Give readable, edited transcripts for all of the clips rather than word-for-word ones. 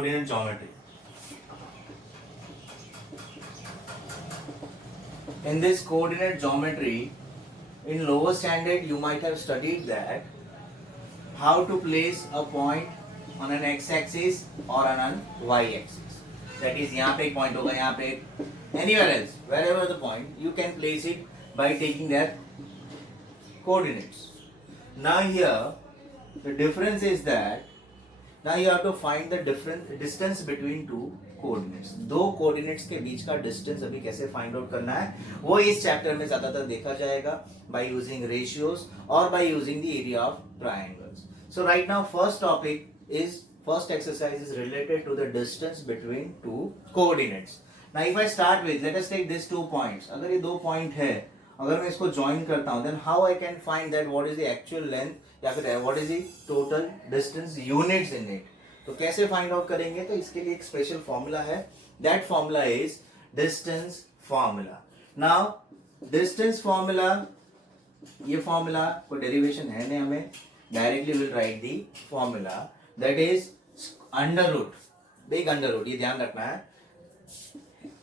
coordinate geometry. In this coordinate geometry, in lower standard you might have studied that how to place a point on an x-axis or on an y-axis. That is, यहाँ पे एक point होगा, यहाँ पे एक, anywhere else, wherever the point, you can place it by taking their coordinates. Now here, the difference is that now you have to find the different distance between two coordinates. दो coordinates के बीच का distance अभी कैसे find out करना है वो इस chapter में ज़्यादातर देखा जाएगा by using ratios or by using the area of triangles. So right now first exercise is related to the distance between two coordinates. Now if I start with, let us take these 2 points. अगर ये दो point है, अगर मैं इसको join करता हूँ, then how I can find that what is the actual length या फिर what is the total distance units in it. तो कैसे find out करेंगे? तो इसके लिए एक special formula है. That formula is distance formula. Now distance formula, ये formula कोई derivation है नहीं हमें. Directly we'll write the formula that is under root, big under root, ये ध्यान रखना है,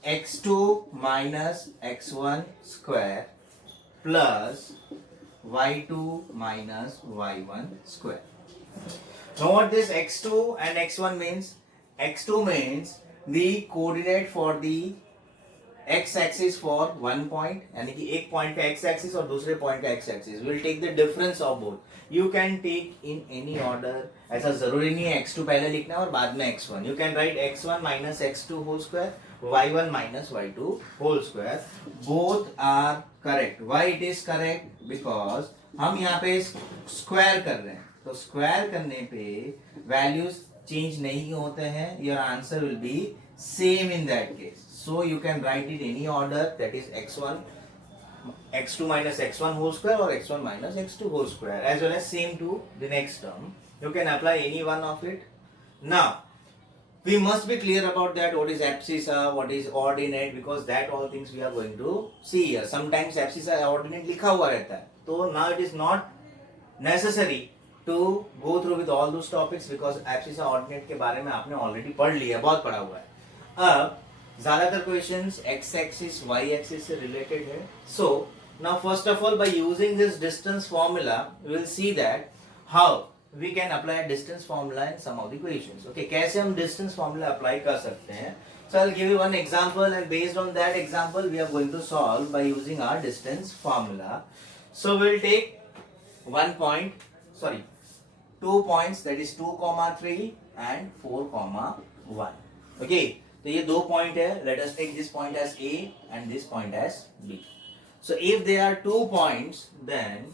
x2 minus x1 square plus y2 minus y1 square. Now what this x2 and x1 means? x2 means the coordinate for the x axis for one point, यानी कि एक point का x axis और दूसरे point का x axis. We'll take the difference of both. You can take in any order. ऐसा जरूरी नहीं है x2 पहले लिखना है और बाद में x1. You can write x1 minus x2 whole square, y1 minus y2 whole square. Both are correct. Why it is correct? Because हम यहाँ पे square कर रहे हैं. तो square करने पे values change नहीं होते हैं. Your answer will be same in that case. So you can write it any order, that is x1, x2 minus x1 whole square or x1 minus x2 whole square, as well as same to the next term. You can apply any one of it. Now we must be clear about that, what is abscissa, what is ordinate, because that all things we are going to see here. Sometimes abscissa ordinate लिखा हुआ रहता है, तो now it is not necessary to go through with all those topics because abscissa ordinate के बारे में आपने already पढ़ लिया, बहुत पढ़ा हुआ है. अब ज़्यादातर questions x axis y axis से रिलेटेड है. So now first of all by using this distance formula we will see that how we can apply distance formula in some of the questions. Okay, कैसे हम distance formula apply कर सकते हैं. So I will give you one example and based on that example we are going to solve by using our distance formula. So we will take one point, sorry 2 points, that is 2,3 and 4,1. Okay, तो ये दो point है. Let us take this point as A and this point as B. So if there are 2 points, then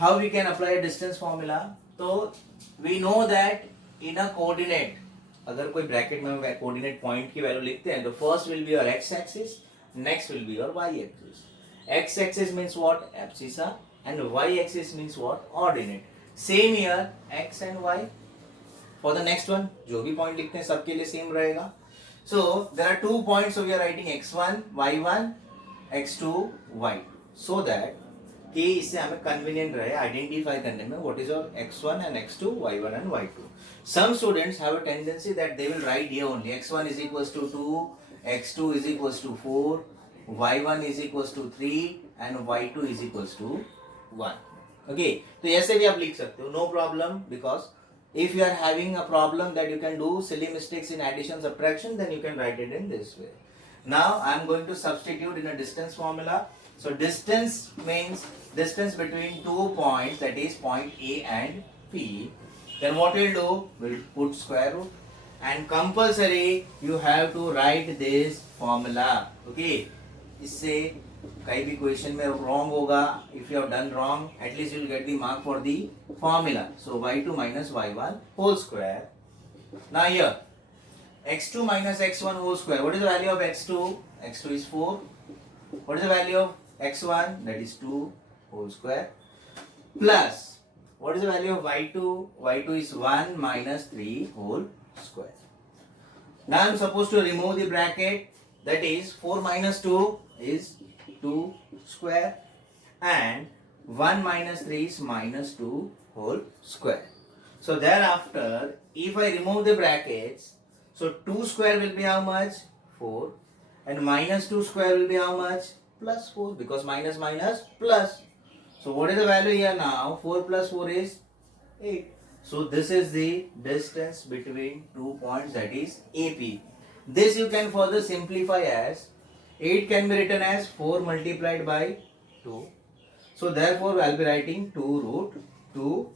how we can apply a distance formula? तो we know that in a coordinate, अगर कोई bracket में coordinate point की value लिखते हैं तो first will be your x axis, next will be your y axis. x axis means what? Abscissa, and y axis means what? Ordinate. Same here x and y. For the next one, जो भी point लिखते हैं सबके लिए same रहेगा. So there are 2 points, so we are writing x1, y1, x2, y2, so that कि इससे हमें convenient रहे identify करने में what is your x1 and x2, y1 and y2. Some students have a tendency that they will write here only x1 is equals to 2, x2 is equals to 4, y1 is equals to 3 and y2 is equals to 1. Okay, तो ऐसे भी आप लिख सकते हो, no problem, because if you are having a problem that you can do silly mistakes in addition subtraction, then you can write it in this way. Now I am going to substitute in a distance formula. So distance means distance between 2 points, that is point A and P. Then what we'll do, we'll put square root and compulsory you have to write this formula. Okay, इससे कहीं भी question में wrong होगा, if you have done wrong at least you will get the mark for the formula. So y2 minus y1 whole square. Now here x2 minus x1 whole square. What is the value of x2? x2 is 4. What is the value of x1? That is 2 whole square. Plus what is the value of y2? y2 is 1 minus 3 whole square. Now I am supposed to remove the bracket, that is 4 minus 2 is 2 square and 1 minus 3 is minus 2 whole square. So thereafter, if I remove the brackets, so 2 square will be how much? 4. And minus 2 square will be how much? Plus 4, because minus minus plus. So what is the value here now? 4 plus 4 is 8. So this is the distance between 2 points, that is AP. This you can further simplify as 8 can be written as 4 multiplied by 2. So therefore I'll be writing 2 root 2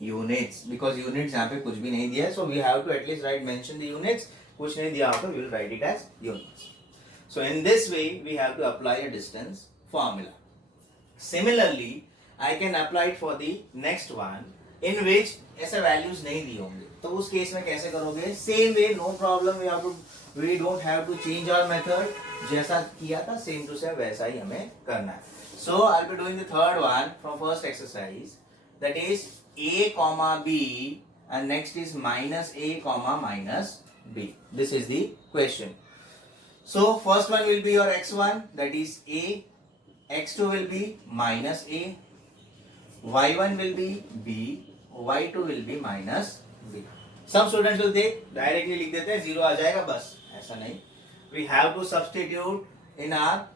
units, because units यहाँ पे कुछ भी नहीं दिया है, so we have to at least write mention the units. कुछ नहीं दिया हो तो we will write it as units. So in this way we have to apply a distance formula. Similarly, I can apply it for the next one in which ऐसे values नहीं दिए होंगे, तो उस केस में कैसे करोगे? Same way, no problem. We don't have to change our method. जैसा किया था same to same वैसा ही हमें करना है. So I'll be doing the third one from first exercise. That is a comma b, and next is minus a comma minus b. This is the question. So first one will be your x1, that is a. x2 will be minus a. y1 will be b. y2 will be minus b. Some students will take directly लिख देते हैं, 0 आ जाएगा बस. ऐसा नहीं. We have to substitute in our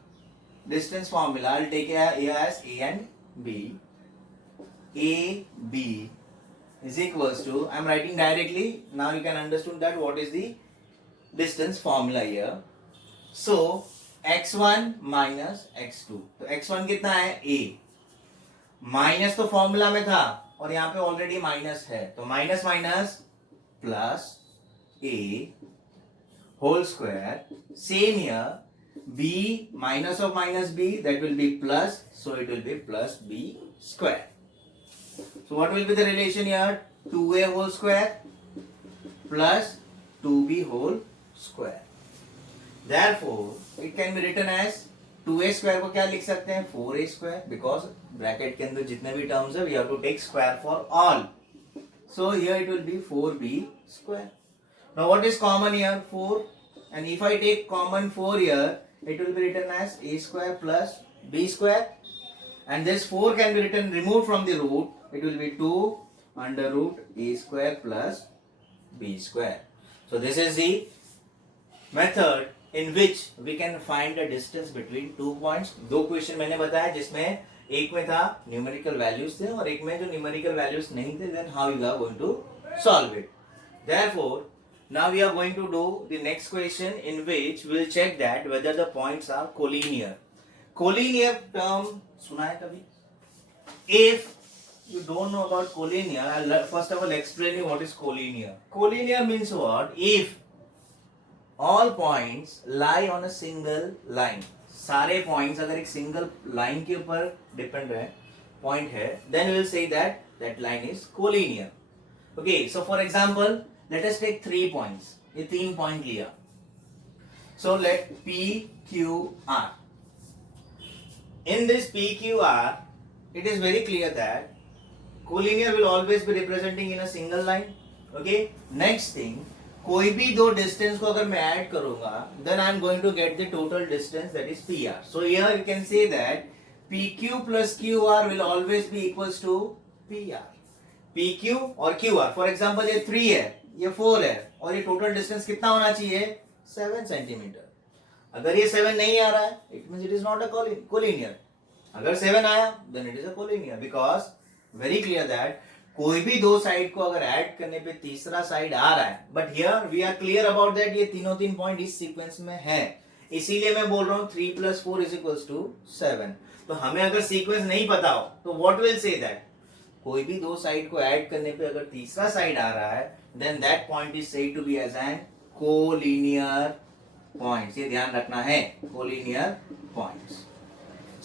distance formula. I'll take a as a and b. A B is equals to, I am writing directly. Now you can understand that what is the distance formula here. So x1 minus x2. तो x1 कितना है? A. Minus तो formula में था और यहाँ पे already minus है, तो minus minus plus a whole square. Same here. B minus of minus b, that will be plus, so it will be plus b square. So what will be the relation here? 2a whole square plus 2b whole square. Therefore, it can be written as 2a square को क्या लिख सकते हैं? 4a square, because bracket के अंदर जितने भी terms है, we have to take square for all. So here it will be 4b square. Now what is common here? 4. And if I take common 4 here, it will be written as a square plus b square. And this 4 can be written removed from the root. It will be 2 under root a square plus b square. So this is the method in which we can find the distance between 2 points. दो question मैंने बताया जिसमें एक में था numerical values थे और एक में जो न्यूमेरिकल वैल्यूज नहीं थे, then how you are going to solve it. Therefore, now we are going to do the next question in which we will check that whether the points are collinear. Collinear term सुना है कभी? If you don't know about collinear, I'll first of all explain you what is collinear. Collinear means what? If all points lie on a single line, सारे points अगर एक single line के ऊपर depend है, point है, then we will say that that line is collinear. Okay, so for example, let us take 3 points. ये 3 point लिया. So let P, Q, R. In this P, Q, R, it is very clear that collinear will always be representing in a single line. Okay. Next thing, कोई भी दो distance को अगर मैं add करूँगा, then I am going to get the total distance, that is PR. So here you can say that PQ plus QR will always be equals to PR. PQ और QR. For example, ये 3 है, ये 4 है और ये total distance कितना होना चाहिए? 7 सेंटीमीटर. अगर ये 7 नहीं आ रहा है, it means it is not a collinear. अगर 7 आया, then it is a collinear, because very clear that कोई भी दो साइड को अगर ऐड करने पे तीसरा साइड आ रहा है, but here we are clear about that ये तीनों 3 पॉइंट इस सीक्वेंस में है, इसीलिए मैं बोल रहा हूँ 3 + 4 = 7. तो हमें अगर सीक्वेंस नहीं पता हो तो व्हाट विल से दैट कोई भी दो साइड को ऐड करने पे अगर तीसरा साइड आ रहा है, then that point is said to be as an collinear points. ये ध्यान रखना है, collinear points.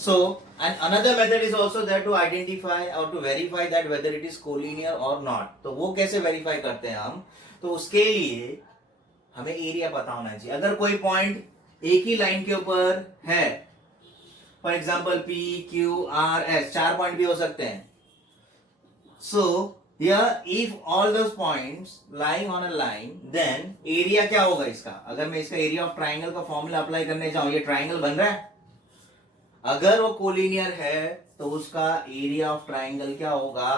So, and another method is also there to identify or to verify that whether it is collinear or not. तो वो कैसे verify करते हैं हम? तो उसके लिए हमें एरिया पता होना चाहिए. अगर कोई पॉइंट एक ही लाइन के ऊपर है, for example P, Q, R, S, 4 point भी हो सकते हैं. So, here if all those points lying on a line, then area क्या होगा इसका? अगर मैं इसका एरिया ऑफ ट्राइंगल का फॉर्मूला अप्लाई करने जाऊं, ये ट्राइंगल बन रहा है. अगर वो कोलिनियर है तो उसका एरिया ऑफ ट्राइंगल क्या होगा?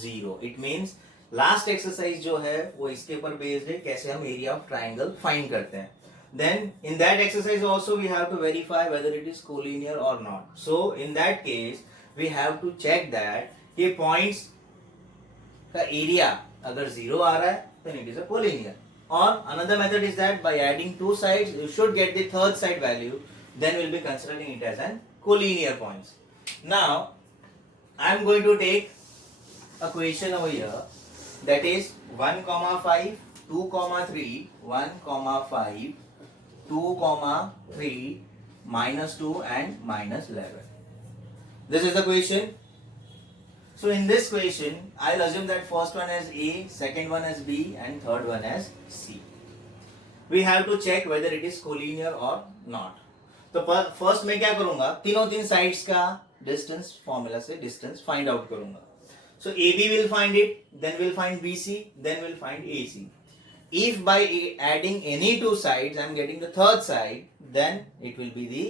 0. इट मींस लास्ट एक्सरसाइज जो है वो इसके ऊपर बेस्ड है, कैसे हम एरिया ऑफ ट्राइंगल फाइंड करते हैं. Then in that exercise also we have to verify whether it is collinear or not. So in that case we have to check that कि points का area अगर 0 आ रहा है then it is a collinear. Or another method is that by adding two sides you should get the third side value, then we'll be considering it as an collinear points. Now I am going to take a question over here, that is 1, 5, 2, 3, 1, 5, 2, 3, -2 and -11. This is the question. So in this question, I'll assume that first one as A, second one as B and third one as C. We have to check whether it is collinear or not. तो first मैं क्या करूंगा, तीन sides का distance formula से distance find out करूंगा. So AB will find it, then we'll find BC, then we'll find AC. If by adding any two sides I am getting the third side, then it will be the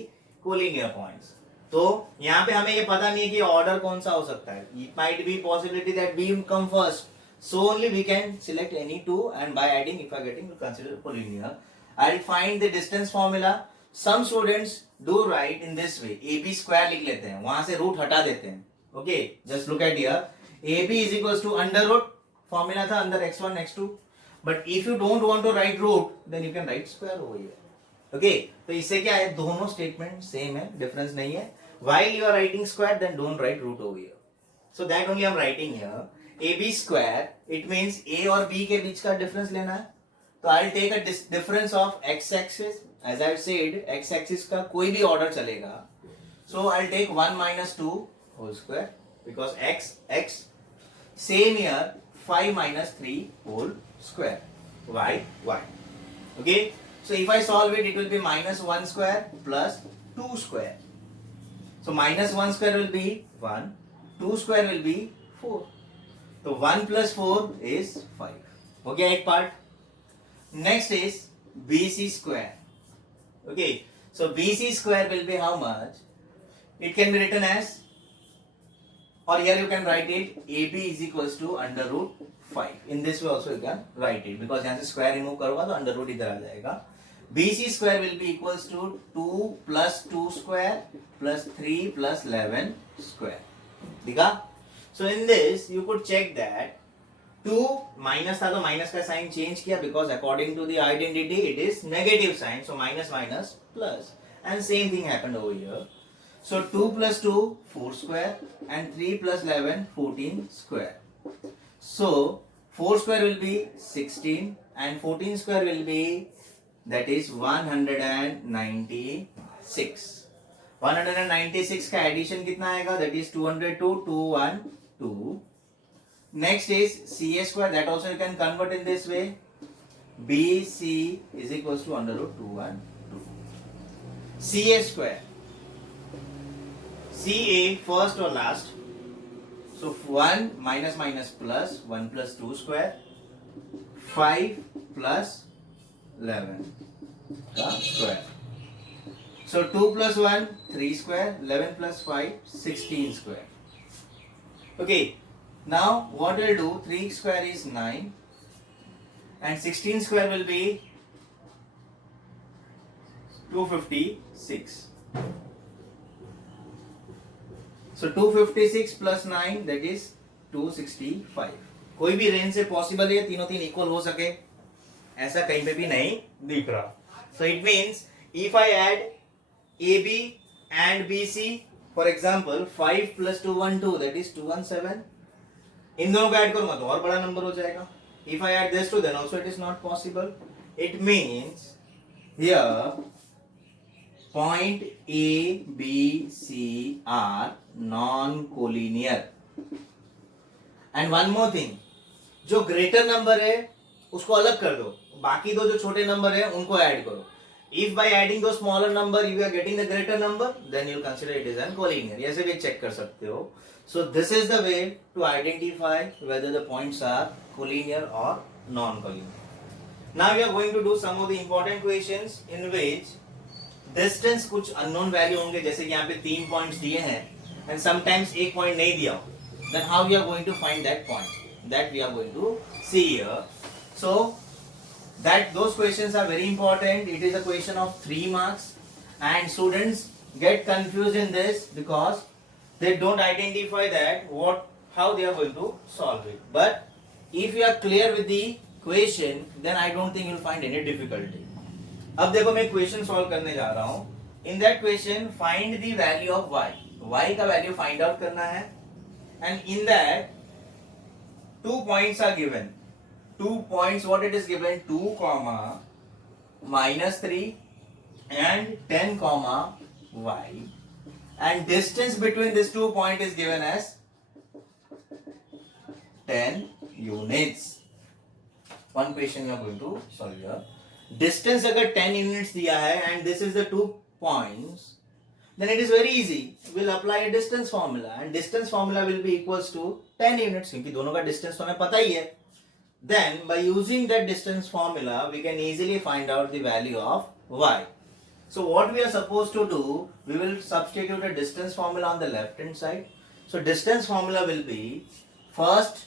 collinear points. तो यहाँ पे हमें ये पता नहीं है कि order कौन सा हो सकता है. It might be possibility that B come first, so only we can select any two, and by adding, if I getting, we'll consider collinear. I'll find the distance formula. Some students do write in this way, AB square लिख लेते हैं, वहां से root हटा देते हैं. Okay, just look at here. AB is equals to under root, formula था under x1 x2, but if you don't want to write root then you can write square over here. Okay, तो इससे क्या है, दोनों statement same है, difference नहीं है. While you are writing square, then don't write root over here. So that only I am writing here. AB square, it means A और B के बीच का डिफरेंस लेना है. तो I'll take a difference of x axis. As I've said, x axis का कोई भी order चलेगा. So I'll take 1 minus 2 whole square, because x. Same here, 5 minus 3 whole square. Y. Okay. So if I solve it, it will be minus 1 square plus 2 square. So minus 1 square will be 1, 2 square will be 4. So 1 plus 4 is 5. Okay, एक part. Next is BC square. Okay, so BC square will be how much? It can be written as, or here you can write it, AB is equals to under root 5. In this way also you can write it, because यहाँ से square remove करूँगा तो under root इधर आ जाएगा. BC square will be equals to 2 plus 2 square plus 3 plus 11 square. दिखा? So in this you could check that 2 minus था तो minus का sign change किया, because according to the identity it is negative sign, so minus minus plus, and same thing happened over here. So 2 plus 2 4 square and 3 plus 11 14 square. So 4 square will be 16 and 14 square will be, that is 196. 196 का addition कितना आएगा, that is 202, 212. Next is CA square, that also you can convert in this way. BC is equals to under root 212. CA square, CA first or last. So 1 minus minus plus, 1 plus 2 square, 5 plus 11 square. So 2 plus 1 3 square, 11 plus 5 16 square. Okay, now what we'll do, 3 square is 9 and 16 square will be 256. So 256 plus 9, that is 265. कोई भी range से possible है तीनों तीन equal हो सके, ऐसा कहीं पे भी नहीं दिख रहा. So it means if I add AB and BC, for example 5 plus 212, that is 217. इन दोनों को ऐड करूंगा तो और बड़ा नंबर हो जाएगा. If I add this two, then also it is not possible. It means here point A, B, C are non-collinear. And one more thing, जो greater number है उसको अलग कर दो, बाकी दो जो छोटे नंबर है उनको ऐड करो. If by adding those smaller number you are getting the greater number, then you will consider it as an collinear. ऐसे भी चेक कर सकते हो. So this is the way to identify whether the points are collinear or non-collinear. Now we are going to do some of the important questions in which distance कुछ unknown value होंगे, जैसे कि यहाँ पे 3 points दिए हैं and sometimes एक point नहीं दिया हो, then how we are going to find that point. that we are going to see here. So that those questions are very important. It is a question of 3 marks, and students get confused in this because they don't identify that how they are going to solve it. But if you are clear with the question, then I don't think you will find any difficulty. अब देखो मैं question solve करने जा रहा हूं. In that question find the value of y का value find out करना है, and in that 2 points are given. 2 points, what it is given, 2 comma minus 3 and 10 comma y, and distance between these 2 points is given as 10 units. One question you are going to solve here. Distance अगर 10 units दिया है and this is the 2 points, then it is very easy. We'll apply a distance formula, and distance formula will be equals to 10 units क्योंकि दोनों का distance तो हमें पता ही है. Then by using that distance formula, we can easily find out the value of y. So what we are supposed to do, we will substitute a distance formula on the left hand side. So distance formula will be first,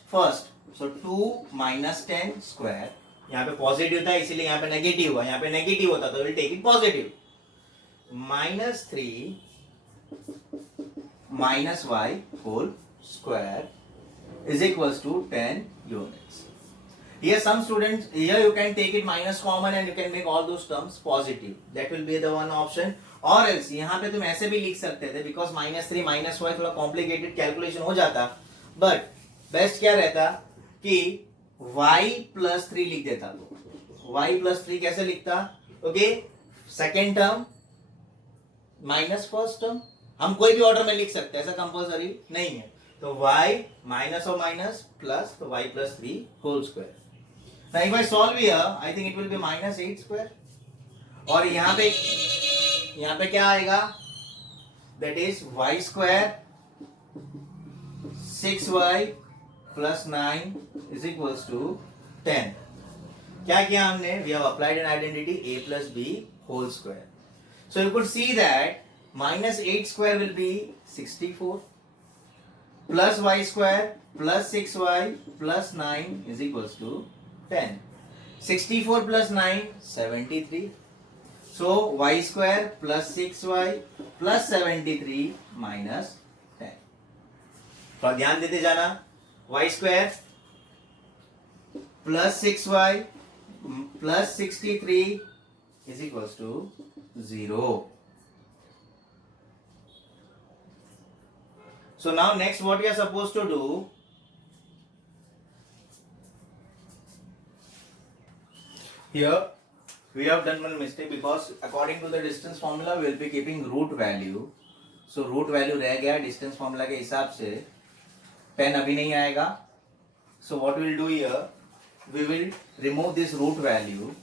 so 2 minus 10 square. यहाँ पे positive था इसीलिए यहाँ पे negative हुआ, यहाँ पे negative होता तो will take it positive. Minus 3 minus y whole square is equals to 10 units. Here some students, here you can take it minus common and you can make all those terms positive. That will be the one option. Or else यहाँ पे तुम ऐसे भी लिख सकते थे, because minus 3 minus y थोड़ा complicated calculation हो जाता, but best क्या रहता कि y plus 3 लिख देता. तो y plus 3 कैसे लिखता? Okay, second term minus first term, हम कोई भी ऑर्डर में लिख सकते हैं, ऐसा कंपल्सरी नहीं है. तो y माइनस और माइनस प्लस, तो y plus 3 whole square. Now if I solve here, I think it will be minus 8 square. और यहाँ पे क्या आएगा? That is y square 6y plus 9 is equals to 10. क्या किया हमने? We have applied an identity a plus b whole square. So you could see that minus 8 square will be 64 plus y square plus 6y plus 9 is equals to 10. 64 plus 9 73. So y square plus 6y plus 73 minus 10. तो ध्यान देते जाना. Y square plus 6y plus 63 is equals to 0. So now next what we are supposed to do, here we have done one mistake because according to the distance formula we will be keeping root value. So root value रह गया distance formula के हिसाब से, 10 अभी नहीं आएगा. So what we will do here, we will remove this root value,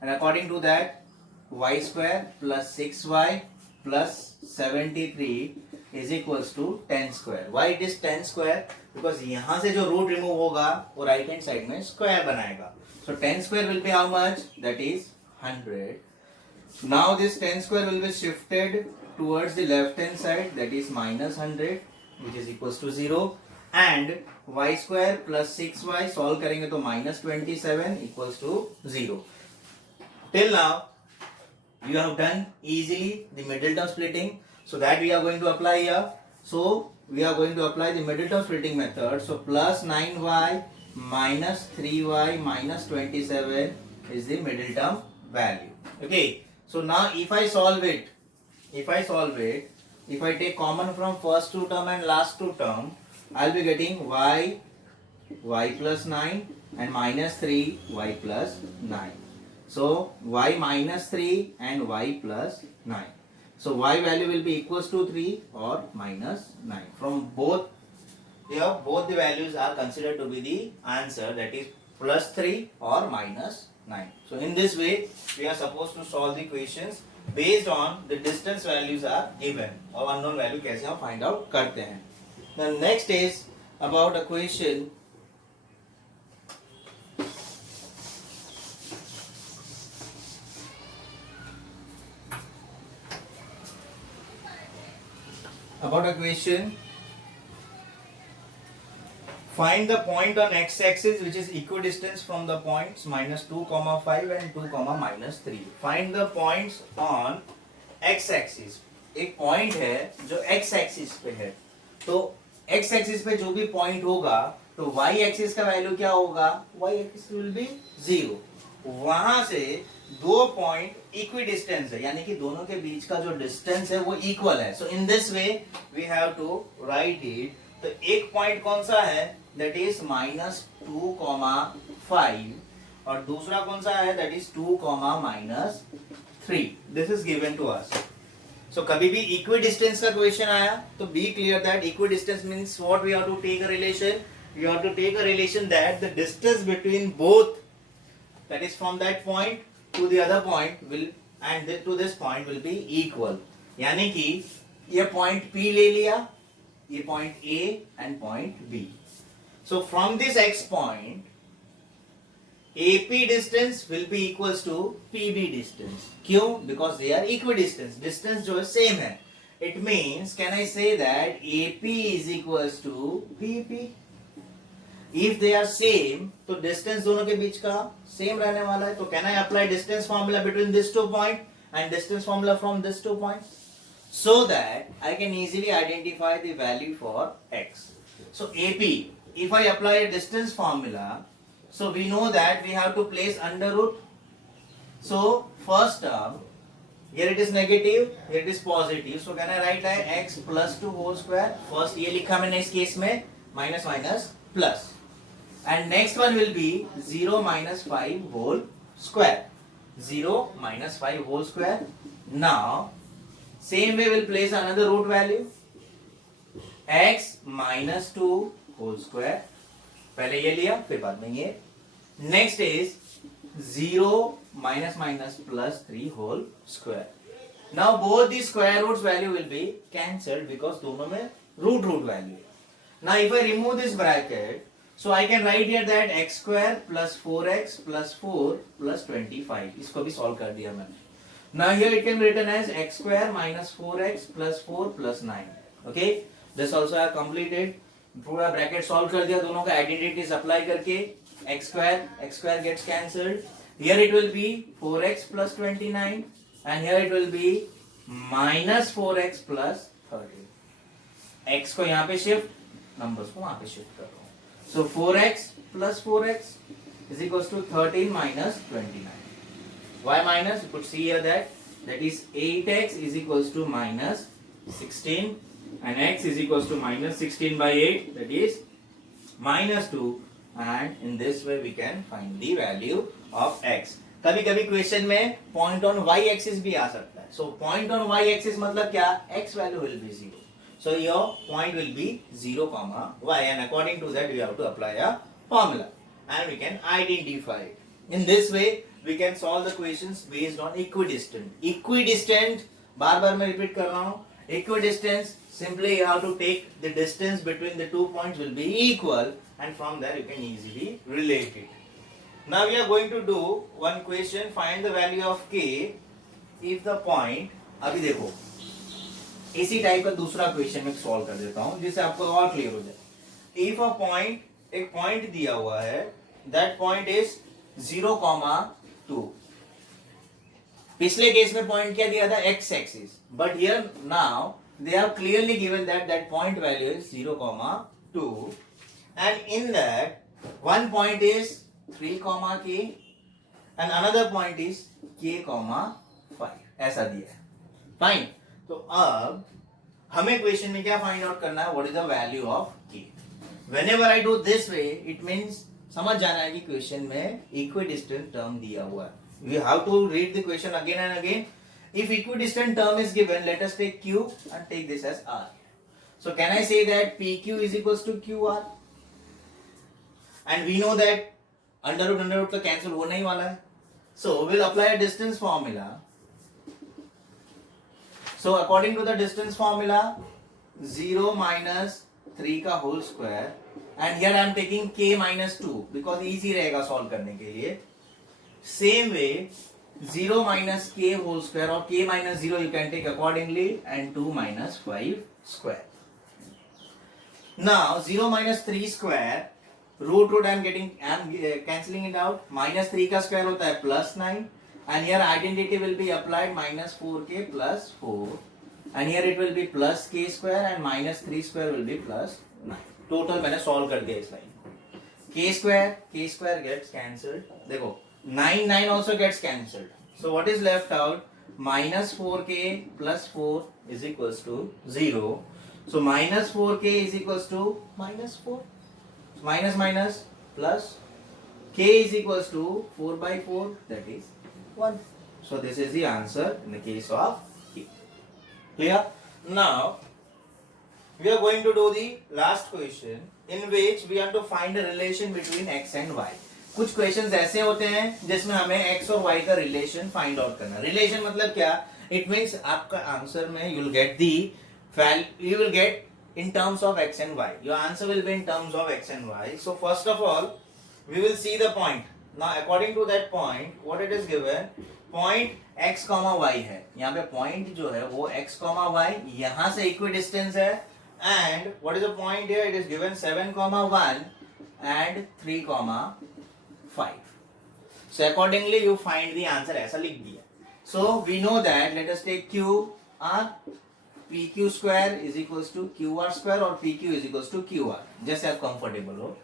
and according to that y square plus 6y plus 73 is equals to 10 square. Why it is 10 square? Because यहाँ से जो root remove होगा वो right hand side में square बनाएगा. So 10 square will be how much? That is 100. Now this 10 square will be shifted towards the left hand side, that is minus 100, which is equals to 0. And y square plus 6y solve करेंगे तो minus 27 equals to 0. Till now you have done easily the middle term splitting, so that we are going to apply here. So we are going to apply the middle term splitting method. So plus 9y minus 3y minus 27 is the middle term value. Okay, so now if I solve it, if I take common from first two term and last two term, I'll be getting y plus 9 and minus 3 y plus 9. So y minus 3 and y plus 9. So y value will be equals to 3 or minus 9. From both here, both the values are considered to be the answer, that is plus 3 or minus 9. So in this way we are supposed to solve the questions based on the distance values are given और unknown value कैसे हम find out करते हैं. The next is about a question Find the point on x-axis which is equidistant from the points -2, 5 and 2, -3. Find the points on x-axis. एक point है जो x-axis पे है, तो x-axis पे जो भी पॉइंट होगा तो y-axis का वैल्यू क्या होगा? y-axis will be 0. वहां से दो पॉइंट इक्विडिस्टेंस है, यानी कि दोनों के बीच का जो डिस्टेंस है वो इक्वल है. So in this way we have to write it. तो एक पॉइंट कौन सा है? दैट इज -2, 5 और दूसरा कौन सा है? That is 2, -3. This is given to us. So कभी भी इक्विडिस्टेंस का क्वेश्चन आया तो be clear that equidistance means what we have to take a relation. You have to take a relation that the distance between both, that is from that point to the other point will and to this point will be equal. यानी कि ये point P ले लिया, ये point A and point B. So from this X point, AP distance will be equals to PB distance. क्यों? Because they are equidistant. Distance जो है same है. It means can I say that AP is equals to PP? If they are same, तो distance दोनों के बीच का same रहने वाला है. तो can I apply distance formula between these 2 points and distance formula from these 2 points, so that I can easily identify the value for x. So AP, if I apply a distance formula, so we know that we have to place under root. So first term, here it is negative, here it is positive. So can I write like x plus 2 whole square? First ये लिखा मैंने इस case में minus minus plus. And next one will be 0 minus 5 whole square. 0 minus 5 whole square. Now, same way we'll place another root value. X minus 2 whole square. पहले ये लिया, फिर बाद में ये. Next is 0 minus minus plus 3 whole square. Now both the square roots value will be cancelled because दोनों में root value. Now if I remove this bracket, so I can write here that x square plus 4x plus 4 plus 25. इसको भी solve कर दिया मैंने. Now here it can be written as x square minus 4x plus 4 plus 9. Okay, this also I have completed. पूरा bracket solve कर दिया, दोनों का identities apply करके x square gets cancelled. Here it will be 4x plus 29 and here it will be minus 4x plus 13. x को यहाँ पे shift, numbers को वहाँ पे shift करो. So 4x plus 4x is equals to 13 minus 29. Why minus? You could see here that is 8x is equals to minus 16 and x is equals to minus 16 by 8, that is minus 2, and in this way we can find the value of x. कभी कभी question में point on y axis भी आ सकता है. So point on y axis मतलब क्या? x value will be 0. So your point will be 0, y, and according to that we have to apply a formula and we can identify it. In this way we can solve the questions based on equidistant. Equidistant, बार मैं repeat कर रहा हूँ. Equidistance, simply you have to take the distance between the 2 points will be equal and from there you can easily relate it. Now we are going to do one question. Find the value of k if the point, अभी देखो इसी type का दूसरा question में solve कर देता हूं जिससे आपको और क्लियर हो जाए. इफ अ पॉइंट, एक पॉइंट दिया हुआ है, दैट पॉइंट इज 0, 2. पिछले केस में पॉइंट क्या दिया था? x axis. But here now they have clearly given that point value is 0, 2 and in that one point is 3, k and another point is k, 5. ऐसा दिया है. फाइन. तो अब हमें क्वेश्चन में क्या फाइंड आउट करना है? What is the value of k. Whenever I do this way, it means समझ जाना है कि क्वेश्चन में इक्विडिस्टेंट टर्म दिया हुआ है. We have to read the question again and again. If equidistant term is given, let us take q and take this as r. So can I say that pq is equals to qr? And we know that under root तो cancel होने ही वाला है. So we'll apply a distance formula. So according to the distance formula, 0 minus 3 का whole square and here I am taking k minus 2 because easy रहेगा solve करने के लिए. Same way 0 minus k whole square or k minus 0 you can take accordingly and 2 minus 5 square. Now 0 minus 3 square, root I'm cancelling it out. Minus 3 का square होता है plus 9, and here identity will be applied, minus 4k plus 4, and here it will be plus k square and minus 3 square will be plus 9. Total मैंने solve कर दिया इस line. K square gets cancelled. देखो 9 also gets cancelled. So what is left out? Minus 4k plus 4 is equals to 0. So minus 4k is equals to minus 4. Minus minus plus k is equals to 4 by 4, that is 1. So this is the answer in the case of k. Clear? Now we are going to do the last question in which we have to find a relation between x and y. कुछ questions ऐसे होते हैं जिसमें हमें x और y का relation find out करना. Relation मतलब क्या? इट मींस आपका आंसर में you will get in terms of x and y. Your answer will be in terms of x and y. So first of all, we will see the point. Now according to that point, what it is given? Point x, y है. यहाँ पे point जो है वो x, y यहाँ से equidistant है. And what is the point here? It is given 7, 1 and 3, 5. So accordingly you find the answer. ऐसा लिख दिया. So we know that. Let us take q r. PQ square is equals to QR square or PQ is equals to QR. जैसे आप comfortable हो.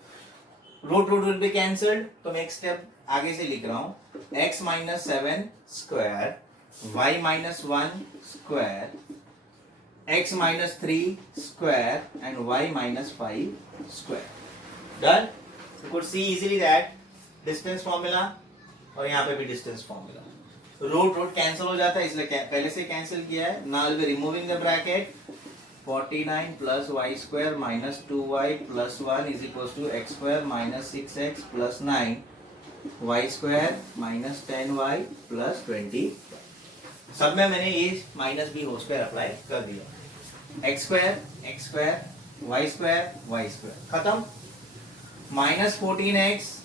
Root will be cancelled. तो next step आगे से लिख रहा हूँ. X minus 7 square, Y minus 1 square, X minus 3 square and Y minus 5 square. Done? You could see easily that distance formula और यहाँ पे भी distance formula. रूट कैंसिल हो जाता है इसलिए पहले से कैंसिल किया है. Now will be removing the bracket. 49 plus y square minus 2y plus 1 is equals to x square minus 6x plus 9 y square minus 10y plus 20. सब में मैंने ये minus b whole square apply कर दिया. x square y square खत्म. Minus 14x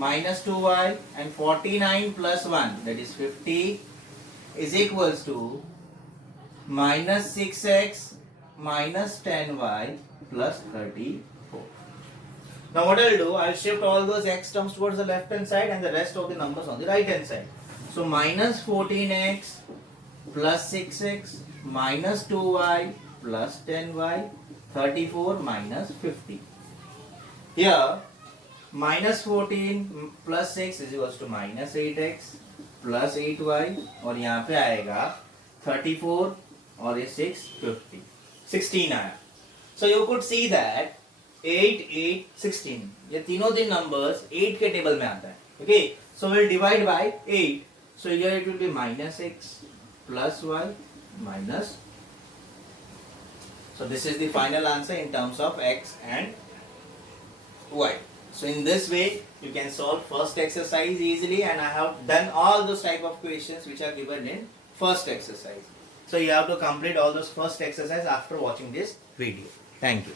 minus 2y and 49 plus 1, that is 50, is equals to minus 6x minus 10y plus 34. Now what I'll do, I'll shift all those x terms towards the left hand side and the rest of the numbers on the right hand side. So minus 14x plus 6x minus 2y plus 10y, 34 minus 50. Here minus 14 plus 6 is equals to minus 8x plus 8y और यहाँ पे आएगा 34 और ये 6 50 16 आया. So you could see that 8 8 16 ये तीनों दिन numbers 8 के टेबल में आता है. Okay, so we'll divide by 8. So here it will be minus x plus y minus. So this is the final answer in terms of x and y. So in this way you can solve first exercise easily, and I have done all those type of questions which are given in first exercise. So you have to complete all those first exercise after watching this video. Thank you.